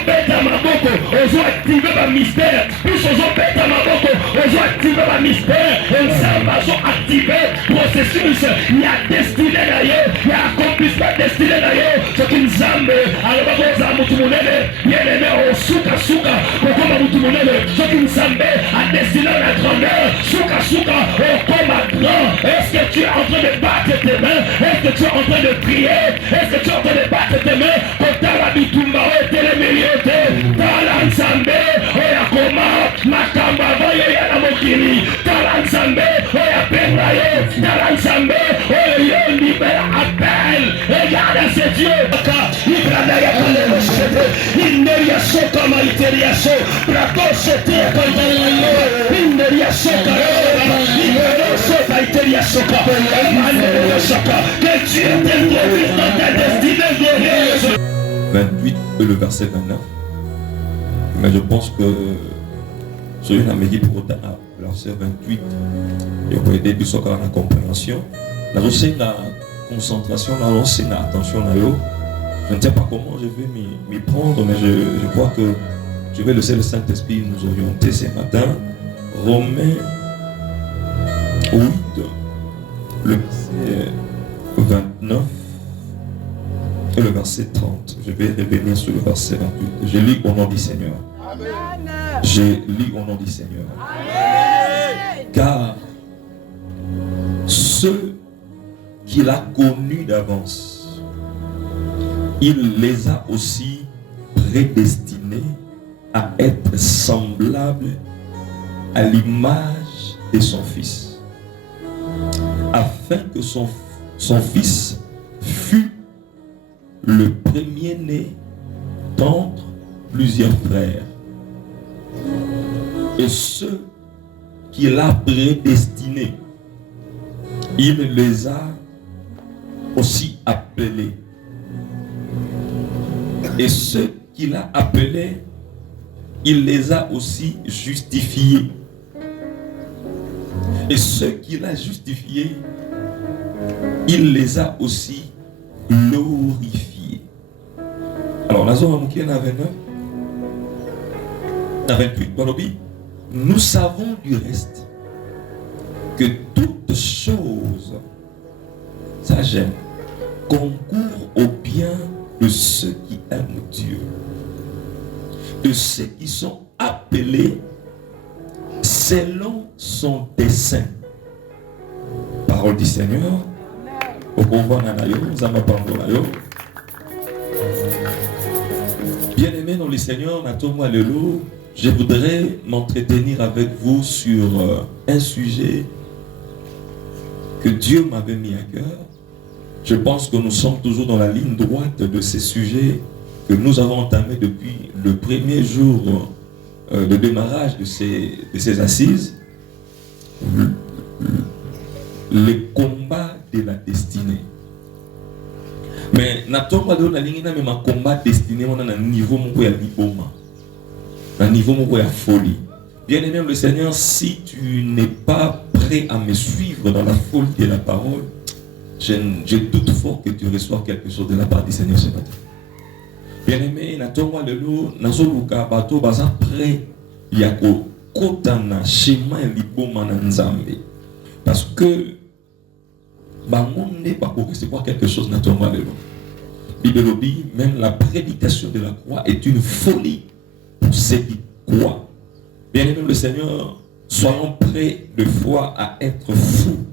ozobeta maboko ozoactive bamystère plus ozobeta maboko ozoactive bamystère nzambe azoactive processus ya destine na yo ya accomplissement destine na yo soki nzambe alobaka ozala motu monene bien-aimé osukasuka kokoma motu monene soki nzambe adestine na grandeur sukasuka okoma grand. Est-ce que tu es en train de battre tes mains? Est-ce que tu es en train de prier? Est-ce que tu es en train de battre tes mains? Kotala bitumba otelemiliote tala nzambe oyakoma makamba voyo ya na mokili tala nzambe oyapenga yo tala nzambe oyo libera appel. Regarde ces dieux ibrada ya kalelo shete inderia soka maiteria so brato shete ya kalelo inderia soka inderia soka maiteria soka maiteria soka que Dieu t'introduise dans ta destinée glorieuse. 28 et le verset 29. Mais je pense que sur une Amérique pour le verset 28, il faut aider plus encore à la compréhension. Là aussi, la concentration, là aussi, l'attention là. Je ne sais pas comment je vais m'y prendre, mais je crois que je vais laisser le Saint-Esprit nous orienter ce matin. Romains 8, le verset 29 et le verset 30. Je vais revenir sur le verset 28. Je lis au nom du Seigneur. Amen. Je lis au nom du Seigneur. Amen. Car ceux qu'il a connus d'avance, il les a aussi prédestinés à être semblables à l'image de son Fils, afin que son Fils fût le premier-né d'entre plusieurs frères. Et ceux qu'il a prédestinés, il les a aussi appelés. Et ceux qu'il a appelés, il les a aussi justifiés. Et ceux qu'il a justifiés, il les a aussi glorifiés. Alors, la zone à 29, à 28, nous savons du reste que toutes choses, ça j'aime, concourent au bien de ceux qui aiment Dieu, de ceux qui sont appelés selon son dessein. Parole du Seigneur. Bien-aimés dans le Seigneur, je voudrais m'entretenir avec vous sur un sujet que Dieu m'avait mis à cœur. Je pense que nous sommes toujours dans la ligne droite de ces sujets que nous avons entamés depuis le premier jour de démarrage de ces assises. Le combat de la destinée. Mais n'attends pas de la ligne, mais ma combat destiné, on a un niveau où il y a l'iboma, un niveau où il y a folie. Bien aimé le Seigneur, si tu n'es pas prêt à me suivre dans la folie de la parole, je doute fort que tu reçoives quelque chose de la part du Seigneur ce matin. Bien aimé, n'attends pas de l'eau, n'azoluka bateau baza prêt, il y a kotana schéma l'iboma nanzambe, parce que c'est pas quelque chose naturellement de l'eau. Bible dit, même la prédication de la croix est une folie pour ceux qui croient. Bien aimé le Seigneur, soyons prêts de foi à être fous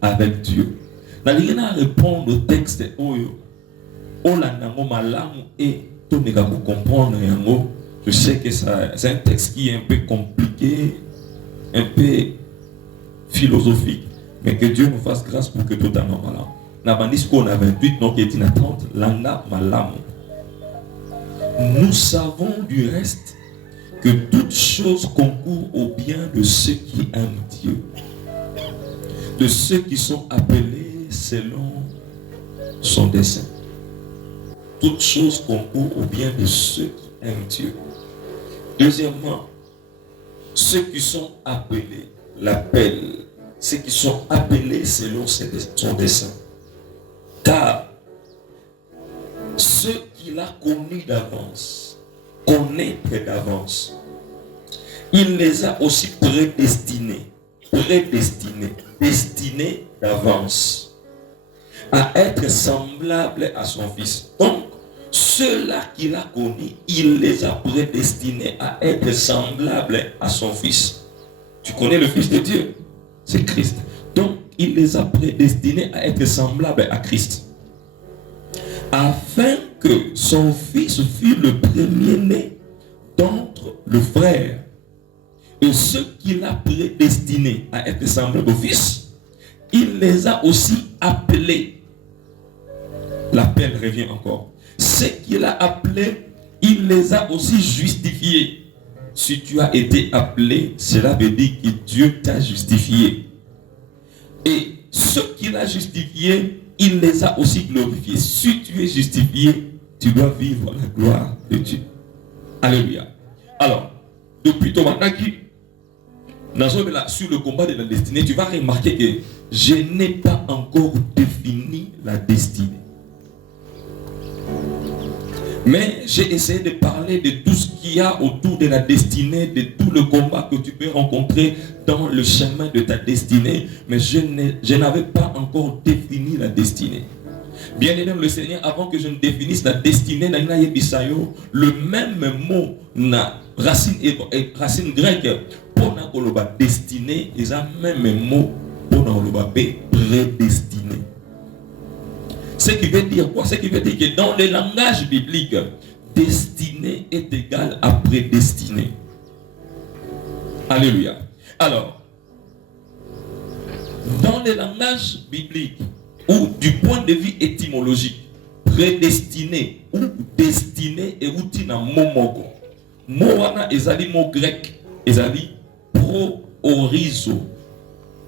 avec Dieu. N'a rien à répondre au texte Oyo. Olanango malamu et tout n'est qu'à comprendre. Je sais que c'est un texte qui est un peu compliqué, un peu philosophique. Mais que Dieu nous fasse grâce pour que tout le monde là. N'abandis qu'on a 28, donc il est 30, l'ana malamu. Nous savons du reste que toutes choses concourent au bien de ceux qui aiment Dieu, de ceux qui sont appelés selon son dessein. Toutes choses concourent au bien de ceux qui aiment Dieu. Deuxièmement, ceux qui sont appelés, l'appel. Ceux qui sont appelés selon son dessein. Car ceux qu'il a connus d'avance, connaître d'avance, il les a aussi prédestinés, destinés d'avance à être semblables à son Fils. Donc, ceux-là qu'il a connus, il les a prédestinés à être semblables à son Fils. Tu connais le Fils de Dieu? C'est Christ. Donc, il les a prédestinés à être semblables à Christ, afin que son Fils fût le premier-né d'entre les frères. Et ceux qu'il a prédestinés à être semblables au Fils, il les a aussi appelés. L'appel revient encore. Ceux qu'il a appelés, il les a aussi justifiés. Si tu as été appelé, cela veut dire que Dieu t'a justifié. Et ceux qu'il a justifiés, il les a aussi glorifiés. Si tu es justifié, tu dois vivre la gloire de Dieu. Alléluia. Alors, depuis ton matin sur le combat de la destinée, tu vas remarquer que je n'ai pas encore défini la destinée. Mais j'ai essayé de parler de tout ce qu'il y a autour de la destinée, de tout le combat que tu peux rencontrer dans le chemin de ta destinée. Mais je n'avais pas encore défini la destinée. Bien aimé le Seigneur, avant que je ne définisse la destinée, le même mot, racine grecque, pour la destinée, ils ont même mot pour la prédestinée. Ce qui veut dire quoi? Ce qui veut dire que dans le langage biblique, destinée est égale à prédestinée. Alléluia. Alors, dans le langage biblique, ou du point de vue étymologique, prédestiné ou destiné et outil na momoko. Moana ezali mot grec, ezali pro-orizo.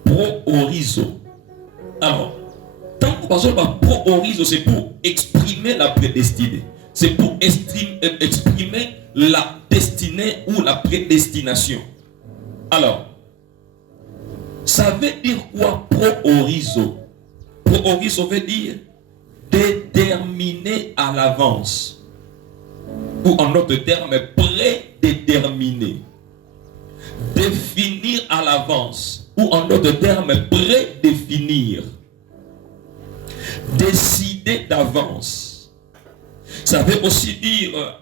Pro-orizo. Alors, tant que par exemple pro-orizo, c'est pour exprimer la prédestinée. C'est pour exprimer la destinée ou la prédestination. Alors, ça veut dire quoi pro-orizo? Pro-orizo veut dire déterminer à l'avance. Ou en d'autres termes, prédéterminer. Définir à l'avance. Ou en d'autres termes, prédéfinir. Décider d'avance. Ça veut aussi dire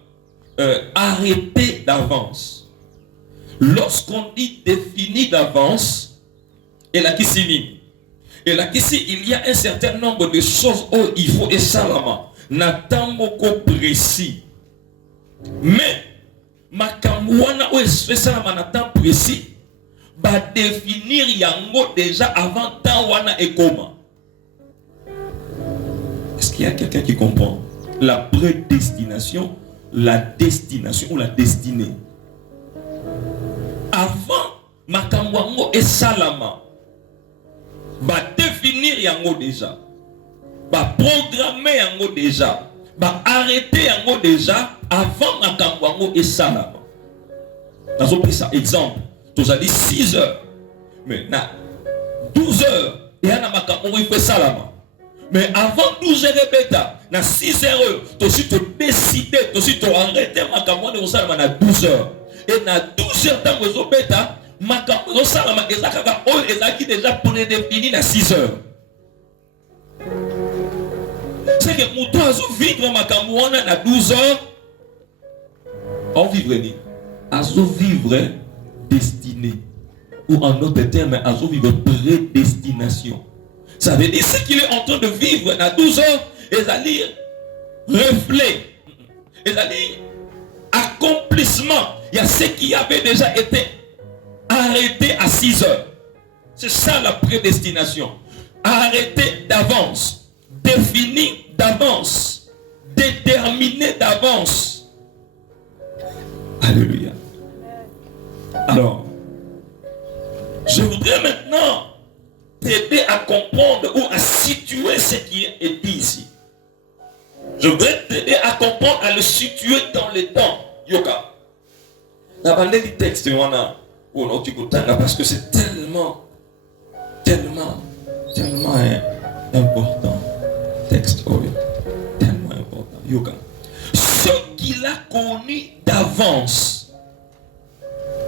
arrêter d'avance. Lorsqu'on dit définir d'avance, et là qui signifie. Et là, ici, il y a un certain nombre de choses où il faut et salama. N'attend beaucoup précis. Mais, makamouana ou salama n'attend précis. Va définir yango déjà avant temps wana et comment. Est-ce qu'il y a quelqu'un qui comprend? La prédestination, la destination ou la destinée. Avant, makamouango et salama. Va définir yango déjà, va programmer yango déjà, va arrêter yango déjà avant makambo et salama. Nous avons pris ça exemple. Tu as dit 6 heures, mais na 12 heures et na makambo il fait salama. Mais avant 12 heures et bêta, na 6 heures, tu as décidé, tu as arrêté makambo et salama na 12 heures. Et na 12 heures dans le bêta. Makambo salama ezakaka oyo ezaki déjà prédéfini na 6 heures. C'est que muto azo vivre makambo wana na 12 heures. On vivre ni azo vivre destinée ou en d'autres termes azo vivre prédestination. Ça veut dire ce qu'il est en train de vivre na 12 heures ezali reflet. Ezali accomplissement. Il y a ce qui avait déjà été arrêté à 6 heures. C'est ça la prédestination. Arrêter d'avance. Définir d'avance. Déterminer d'avance. Alléluia. Alors, je voudrais maintenant t'aider à comprendre ou à situer ce qui est dit ici. Je voudrais t'aider à comprendre, à le situer dans le temps. Yoka. La bande du texte, on a. Parce que c'est tellement important. Texte, tellement important. Yoga. Ceux qui qu'il a connus d'avance,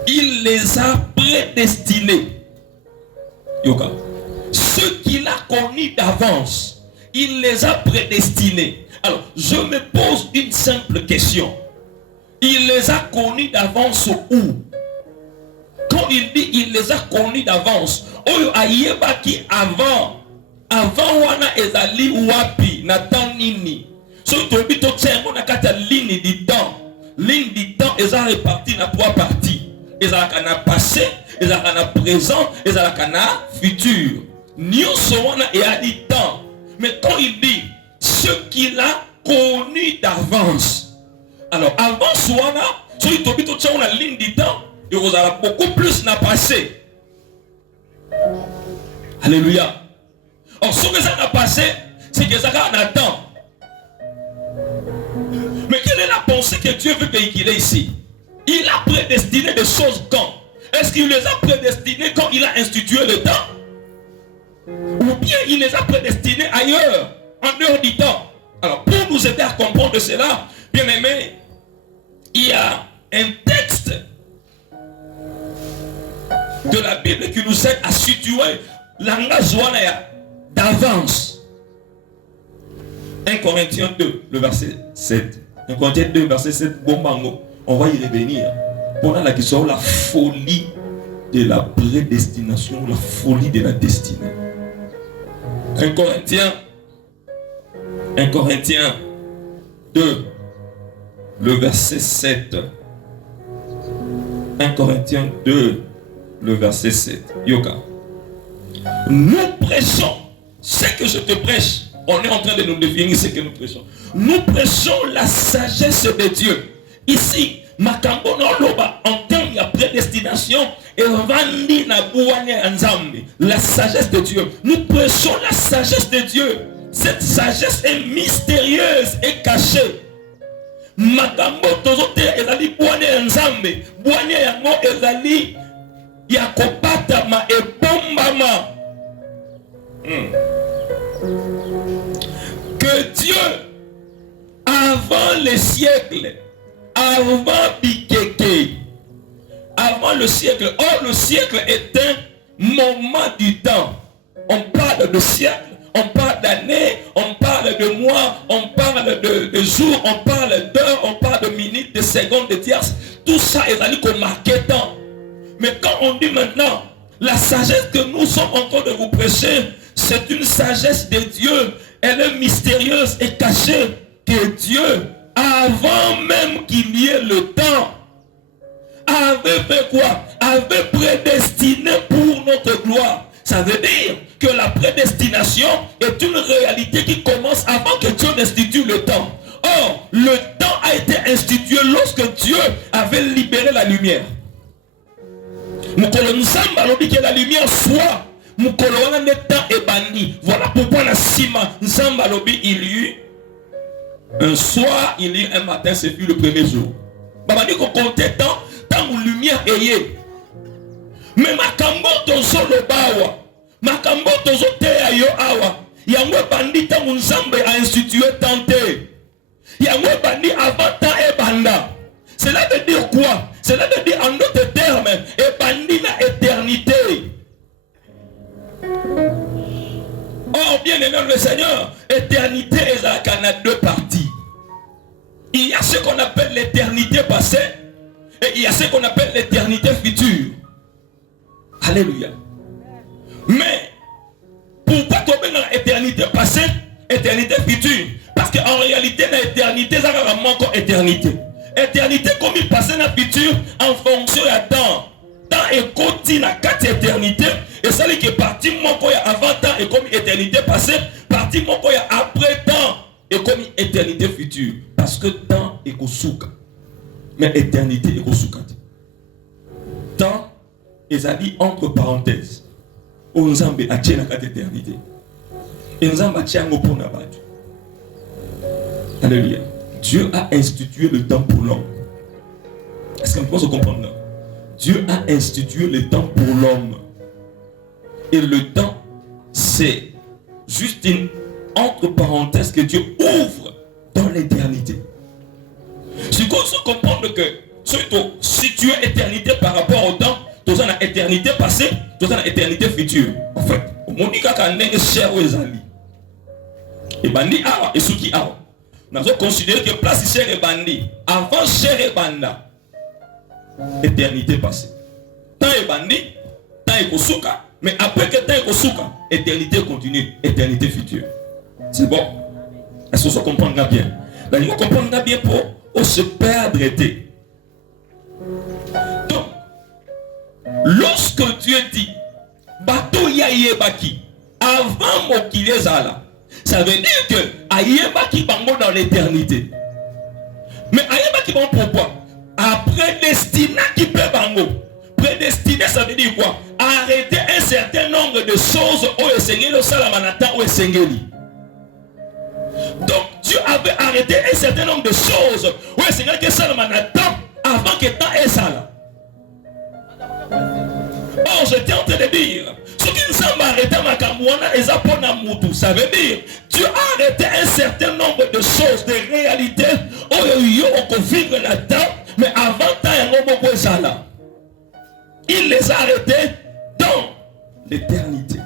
il les a prédestinés. Yoga. Ceux qu'il a connus d'avance, il les a prédestinés. Alors, je me pose une simple question. Il les a connus d'avance où? Quand il dit il les a connus d'avance, oyo ayebaki avant wana ezali wapi na temps nini? So to bi to tsengo na kata ligne du temps. Ligne du temps est répartie dans 3 parties. Ezalaka na passé, ezalaka na présent, ezalaka na futur. Nyonso wana eyali temps. Mais quand il dit ce qu'il a connu d'avance. Alors avant wana, so to bi to tsengo na ligne du temps, il y aura beaucoup plus na passé. Alléluia. Or, ce que ça n'a passé, c'est que ça a un temps. Mais quelle est la pensée que Dieu veut véhiculer ici? Il a prédestiné des choses quand? Est-ce qu'il les a prédestinés quand il a institué le temps? Ou bien il les a prédestinés ailleurs, en dehors du temps? Alors, pour nous aider à comprendre cela, bien aimé, il y a un texte de la Bible qui nous aide à situer l'engagement d'avance. 1 Corinthiens 2, le verset 7. 1 Corinthiens 2, verset 7, bon bango. On va y revenir. Pendant la question, la folie de la prédestination, la folie de la destinée. 1 Corinthiens 2, le verset 7. 1 Corinthiens 2, le verset 7. Yoga. Nous prêchons ce que je te prêche. On est en train de nous définir ce que nous prêchons. Nous prêchons la sagesse de Dieu. Ici, makambo no loba en termes de prédestination et vandi na bouane nzambe. La sagesse de Dieu. Nous prêchons la sagesse de Dieu. Cette sagesse est mystérieuse et cachée. Makambo tozote ezali bouane nzambe. Bouane yango ezali yakopatama et bombama. Que Dieu, avant les siècles, avant Bikeke, avant le siècle, or le siècle est un moment du temps. On parle de siècle, on parle d'année, on parle de mois, on parle de jours, on parle d'heures, on parle de minutes, de secondes, de tierces. Tout ça est allé comme marqué temps. Mais quand on dit maintenant, la sagesse que nous sommes en train de vous prêcher, c'est une sagesse de Dieu. Elle est mystérieuse et cachée. Que Dieu, avant même qu'il y ait le temps, avait fait quoi? Avait prédestiné pour notre gloire. Ça veut dire que la prédestination est une réalité qui commence avant que Dieu n'institue le temps. Or, le temps a été institué lorsque Dieu avait libéré la lumière. Que la lumière soit. Voilà pourquoi la Sima Nzambalobi il y eut un soir, il y eut un matin, ce fut le premier jour. Baba dit qu'on comptait tant où lumière est. Mais makambo tozo le bawa, makambo tozo te ayo awa. Yango bandi tant où Nzambe a institué tanté. Yango bandi avant tant et banda. Cela veut dire quoi? Cela veut dire en d'autres termes, et bandi la éternité. Or, bien aimé le Seigneur, éternité est à 2 parties. Il y a ce qu'on appelle l'éternité passée et il y a ce qu'on appelle l'éternité future. Alléluia. Mais pourquoi tomber dans l'éternité passée, éternité future? Parce qu'en réalité, l'éternité, ça va manquer éternité. Éternité comme il passait dans le futur en fonction de temps. Temps est continu à 4 éternités. Et ça qui est parti mon avant temps et comme éternité passée, parti mon après temps et comme éternité future. Parce que temps est kosuka. Mais éternité est kosuka. Temps est dit entre parenthèses. Onzambe a tient la 4 éternité. Et Nzambe a tient au pont d'abad. Alléluia. Dieu a institué le temps pour l'homme. Est-ce qu'on peut se comprendre là? Dieu a institué le temps pour l'homme. Et le temps, c'est juste une entre parenthèses que Dieu ouvre dans l'éternité. Si vous comprenez que surtout, si tu es éternité par rapport au temps, tu as une éternité passée, tu as une éternité future. En fait, Monica Kandeng est cher aux amis. Et bandi awa et souki awa. Nous avons considéré que place cher et bandi. Avant cher et banda. Éternité passée. Tant et bandi, tant et kosuka. Mais après que tant et kosuka, éternité continue, éternité future. C'est bon. Est-ce que vous comprenez bien? Là, nous comprenons bien pour se perdre. Donc, lorsque Dieu dit, bateau yaye baki, avant mokile zala, ça veut dire que ayeba ki bango dans l'éternité. Mais ayeba ki bango pourquoi? Après destina qui peut bango. Prédestiné, ça veut dire quoi? Arrêter un certain nombre de choses au Seigneur le salamanata au Seigneur. Donc Dieu avait arrêté un certain nombre de choses au Seigneur que salamanata avant que temps est ça. Or j'étais en train de dire, ce qui nous semble arrêter ma kamouana et zapona moutou, ça veut dire Dieu a arrêté un certain nombre de choses, de réalités, on peut vivre là-dedans, mais avant temps, il les a arrêtés dans l'éternité.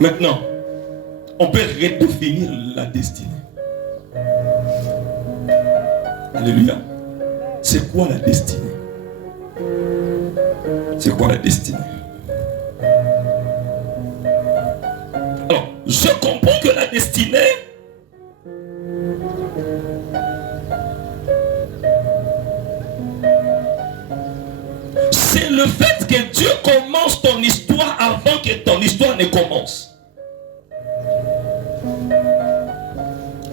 Maintenant, on peut redéfinir la destinée. Alléluia. C'est quoi la destinée? C'est quoi la destinée? Alors, je comprends que la destinée, c'est le fait que Dieu commence ton histoire avant que ton histoire ne commence.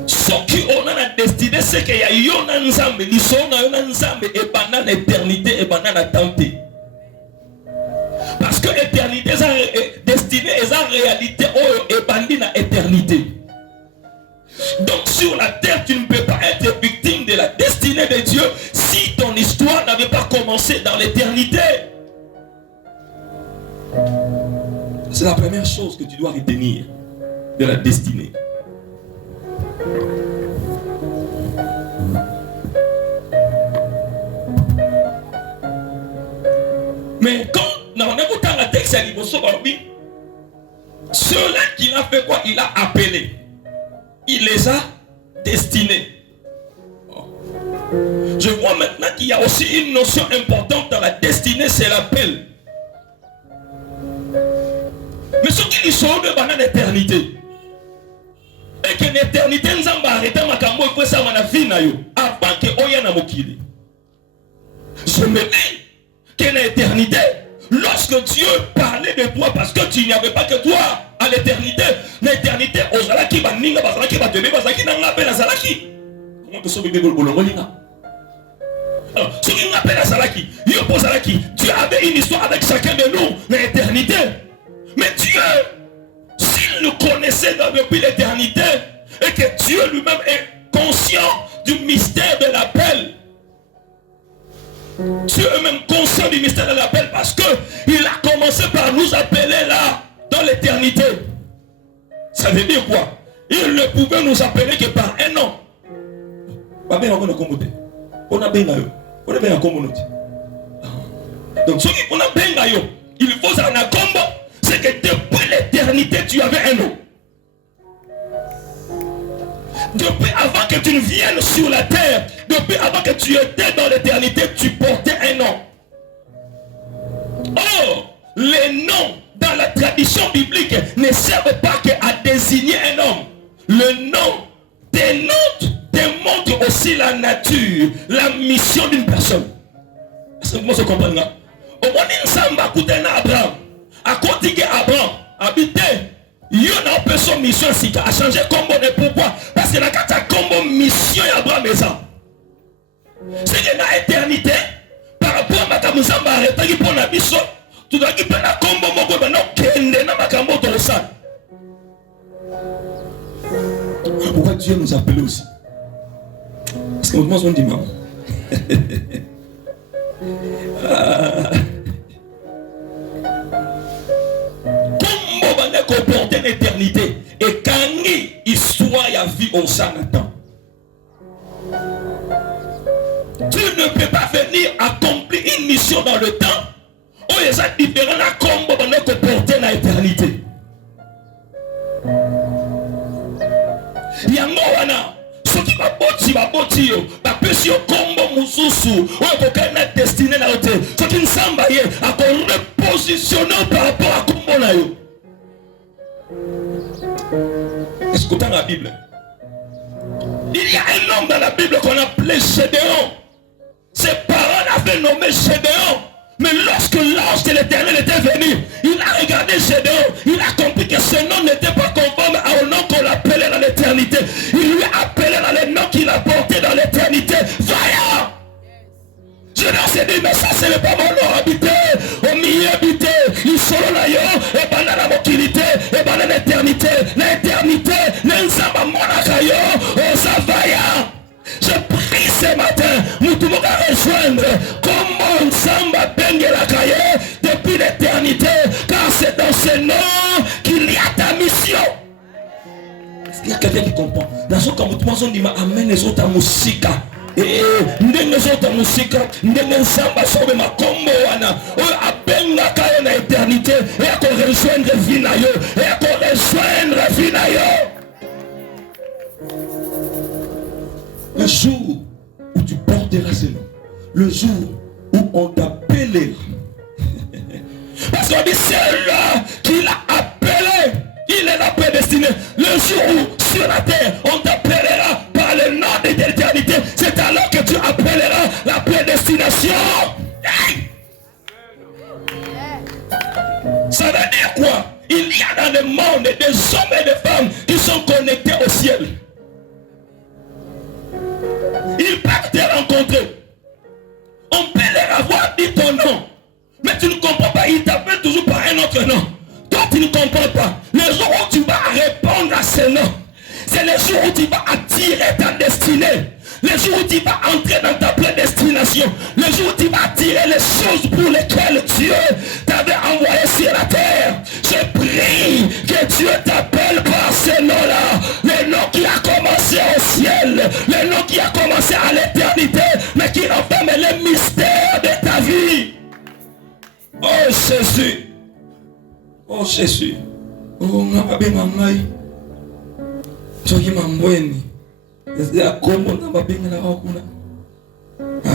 Ce qui on a la destinée, c'est qu'il y a yon ensemble, ils sont ensemble et pendant l'éternité et pendant la tentée. Parce que l'éternité, destinée est en réalité et pendant l'éternité. Donc sur la terre, tu ne peux pas être victime de la destinée de Dieu si ton histoire n'avait pas commencé dans l'éternité. C'est la première chose que tu dois retenir de la destinée. Mais quand on a écouté la texte à l'Ibosso, ceux-là qu'il a fait quoi? Il a appelé. Il les a destinés. Je vois maintenant qu'il y a aussi une notion importante dans la destinée, c'est l'appel. Mais ceux qui sont dans l'éternité, et que l'éternité nous a arrêté ma cambo et ça m'a vie na yo avant que oya na mokili. Je me dis que l'éternité, lorsque Dieu parlait de toi, parce que tu n'y avais pas que toi à l'éternité, l'éternité, ozalaki baninga bazalaki batebe bazalaki nanga pe nazalaki. Comment que ça bébé bolongolina? Alors, ce qui m'appelle azalaki, yo pozalaki, Dieu avait une histoire avec chacun de nous, l'éternité. Mais Dieu, s'il nous connaissait depuis l'éternité, et que Dieu lui-même est conscient du mystère de l'appel, Dieu est même conscient du mystère de l'appel parce qu'il a commencé par nous appeler là, dans l'éternité. Ça veut dire quoi? Il ne pouvait nous appeler que par un an. On a bien donc ce qu'on a bien il faut un combo, c'est que depuis l'éternité tu avais un nom. Depuis avant que tu ne viennes sur la terre, depuis avant que tu étais dans l'éternité, tu portais un nom. Or, les noms dans la tradition biblique ne servent pas qu'à désigner un homme. Le nom démontre aussi la nature, la mission d'une personne. Est-ce que vous comprenez là? Au moins, il semble écouter Abraham. À côté d'Abraham, habité. Il y a une personne mission a changé combo de pourquoi? Parce que la carte a combo mission Abraham et ça. C'est que la éternité, par rapport à ma kamuzamba arrêté pour la mission, tu dois quitter la combo moko maintenant kende na makambo to ça. Pourquoi Dieu nous appelle aussi? Parce que moi on dit maman. Comment on va comporter l'éternité et quand il soit à vie au Sanatan. Tu ne peux pas venir accomplir une mission dans le temps où il y a différents combos pendant que porter dans l'éternité. Yango wana soki baboti yo bapesi yo kombo mususu oyo kokana destiné na yo te soki nsamba ye akorepositionne par rapport à kombo na yo. Est-ce que dans la Bible il y a un homme dans la Bible qu'on appelait Gédéon. Ses parents l'avaient nommé Gédéon. Mais lorsque l'ange de l'Éternel était venu, il a regardé Gédéon. Il a compris que ce nom n'était pas conforme au nom qu'on l'appelait dans l'éternité. Il lui a appelé dans le nom qu'il a porté dans l'éternité. Vaillant! Gédéon s'est dit, mais ça ce n'est pas mon nom habité. Au milieu habité. Il solo na yo. Et pendant la mobilité. Et pendant l'éternité. L'éternité. N'enzamba monaka yo. Oh ça vaillant. Je prie ce matin, nous devons rejoindre comment Samba Bengelakaye depuis l'éternité, car c'est dans ce nom qu'il y a ta mission. Est-ce qu'il y a quelqu'un qui comprend? Dans ce cas, on dit amen les autres à musika. Et ndenge autres musika, ndenge Samba sobe ma kombo wana, a Bengelakaye na éternité, et à rejoindre Vinayo, et à rejoindre Vinayo. Le jour où tu porteras ce nom, le jour où on t'appellera, parce qu'on dit c'est là qu'il a appelé, il est la prédestinée. Le jour où sur la terre on t'appellera par le nom de l'éternité, c'est alors que tu appelleras la prédestination. Hey! Ça veut dire quoi? Il y a dans le monde des hommes et des femmes qui sont connectés au ciel. Ils peuvent te rencontrer. On peut leur avoir dit ton nom. Mais tu ne comprends pas. Ils t'appellent toujours par un autre nom. Toi, tu ne comprends pas. Le jour où tu vas répondre à ce nom, c'est le jour où tu vas attirer ta destinée. Le jour où tu vas entrer dans ta prédestination. Le jour où tu vas attirer les choses pour lesquelles Dieu t'avait envoyé sur la terre. Je prie que Dieu t'appelle par ce nom-là. Le nom qui a commencé au ciel. Le nom qui a commencé à l'éternité. Mais qui renferme les mystères de ta vie. Oh Jésus. Oh Jésus. Oh Ngababengamai. Soki mambweni. Ya kombo na mabenga na wakuna.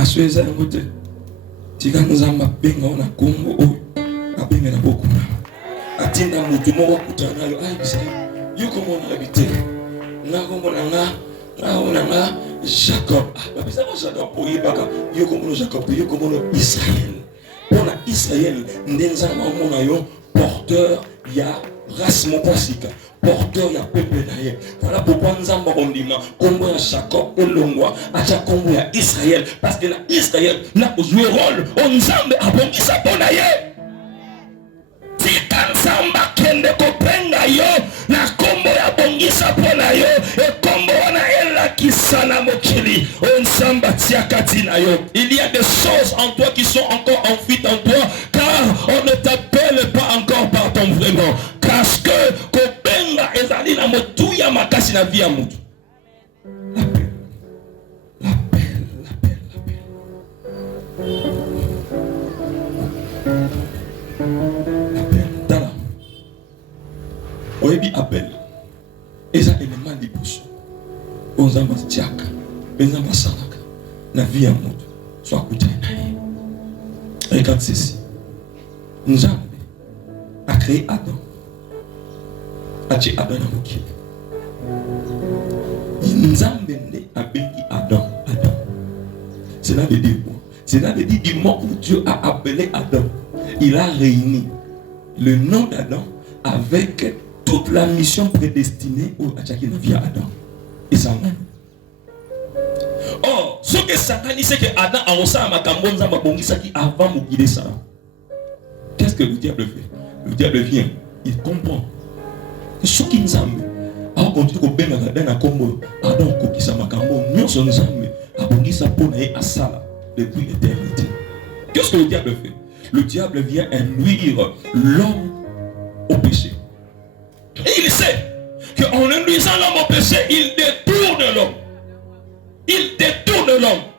Asweza ngote. Tika nzamba benga ona kombo o. Abenga na bokuna. Atinda mutu mo wakutana yo ai bisa. Yuko mona habite. Na kombo na nga Jacob. Ba bisa ko Jacob po ibaka. Yuko mona Jacob, yuko mona Israël. Pona Israël ndenzama mona yo porteur ya race mopasika. Porteur ya peuple naye. Voilà pourquoi nous avons dit combo ya Jacob elongwa acha combo ya Israël parce que Israël n'a joué rôle on zambe abongisa bonaye. Tika nzamba kende kopenga yo na combo ya bongisa bonayo et combo wana ela kisana mokili on zamba tiakati na yo. Il y a des choses en toi qui sont encore en fuite en toi car on ne t'appelle pas encore par ton vrai nom. Parce que ezali na motuya makasi na vie ya mutu. L'appel. Tala. Oyebi appel. Eza élément liboso. Onzamba tiaka. Benzamba salaka. Na vie ya mutu. Soit kuta naye. Regarde ceci. Nzambe a créé Adam. Adam na mokili. Nzambe nde abengi Adam. Cela veut dire quoi? Cela veut dire du moment où Dieu a appelé Adam, il a réuni le nom d'Adam avec toute la mission prédestinée au Achaki via Adam. Et ça même. Or, ce que Satan dit, c'est que Adam a reçu un makambo nzamba bongisaki avant mokili ça. Qu'est-ce que le diable fait? Le diable vient, il comprend. Ce qui nous a continue kobenga na kombo Adam kokisa makambo nyonso nzambe abongisa pona ye asala depuis l'éternité. Qu'est-ce que le diable fait? Le diable vient induire l'homme au péché. Et il sait qu'en induisant l'homme au péché, il détourne l'homme. Il détourne de l'homme.